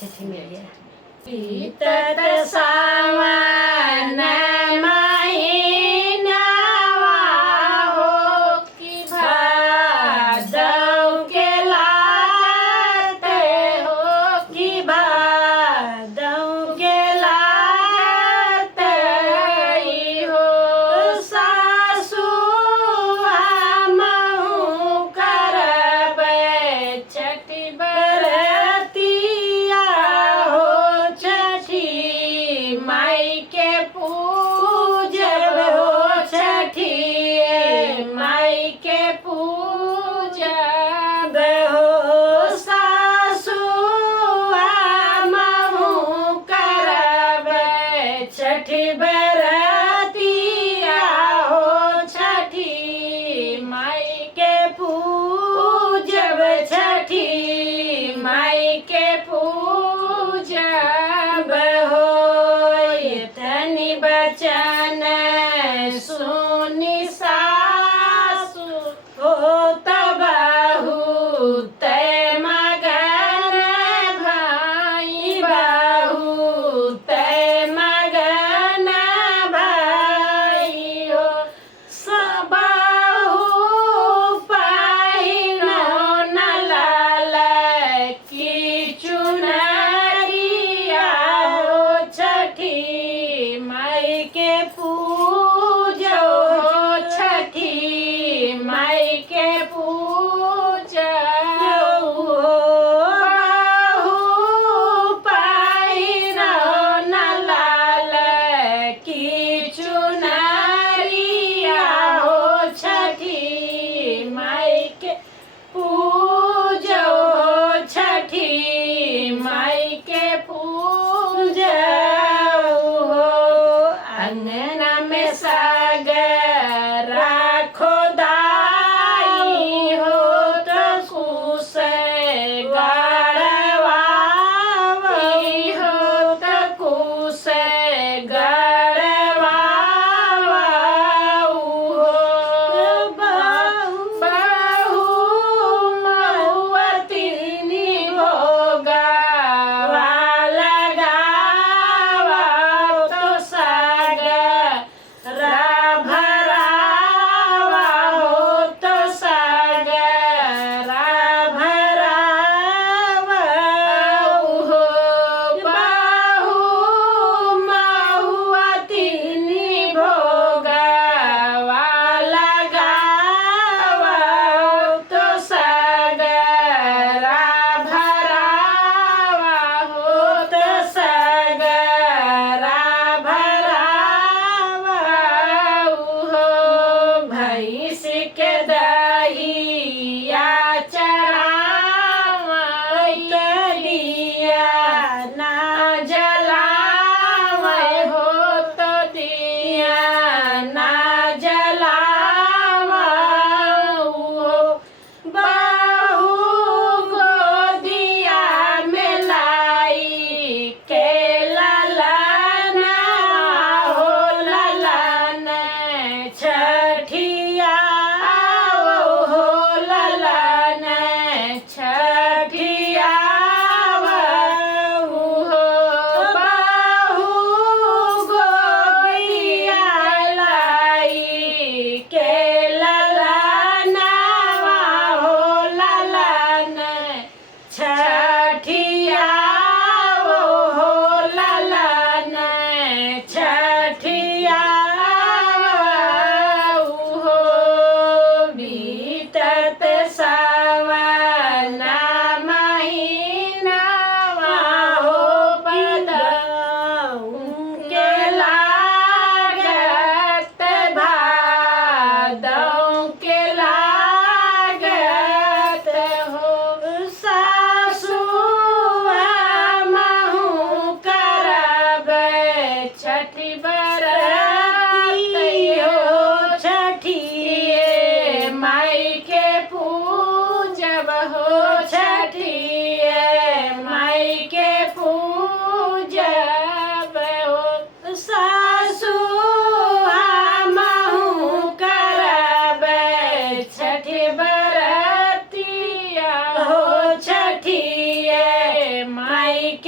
छठी मैया बीतत सावन महीनावा हो कि भादव के लागते हो कि भादव के लागते हो सासु हमहु करबै छठी बरतिया हो छठी माई के पूजब हो छठी माई के पूजब हो सासु हमहु करबै छठी बरतिया हो छठी माई के पूजब छठी माई के पूजब हो तनि बचन सुनि सासु हो तबहु तय मगन भाई बाहु तय मगन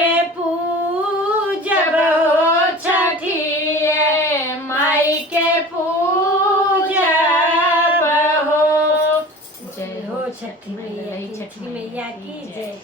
के पूजब हो छठिए माई के पूजब हो। जय हो छठी मैया की, छठी मैया की जय।